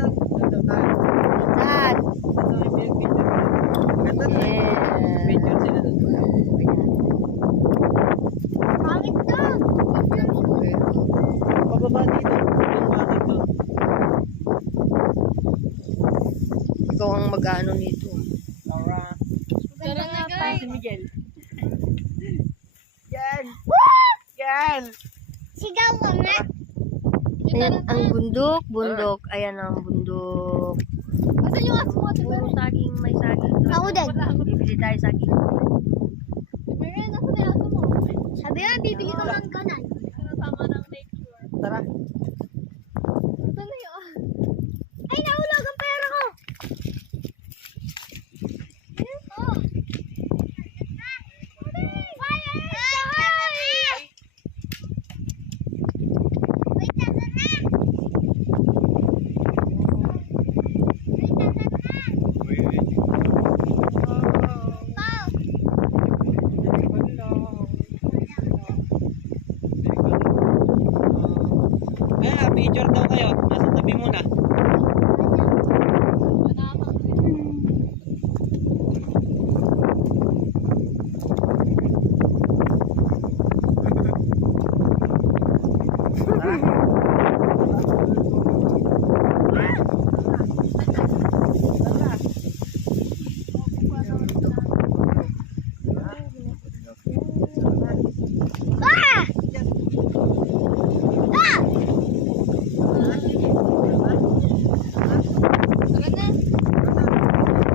dito. Dito tayo. Saan? Ito yung picture. Ganda na. Yeah. Picture sila doon. Pangit to. Pababa dito. Yung bakit doon. Ikaw ang mag-ano nito. Tara. Tara nga guys. Si Miguel. Yan. Yan. Sigaw ka na. Ayan ang bundok, bundok. Ayan ang bundok. Asan yung aso mo? Puro saging, may saging. Ako din. Bibili tayo saging. Miriam, asan yung aso mo? Sabi nga, bibili ko ng kanan. Tama ng nature. Tara. Asan na yung Ay, nahulog ang pera ko! Oh. Fire! Wait, asan na? Ayan, picture daw kayo. Nasa tabi muna.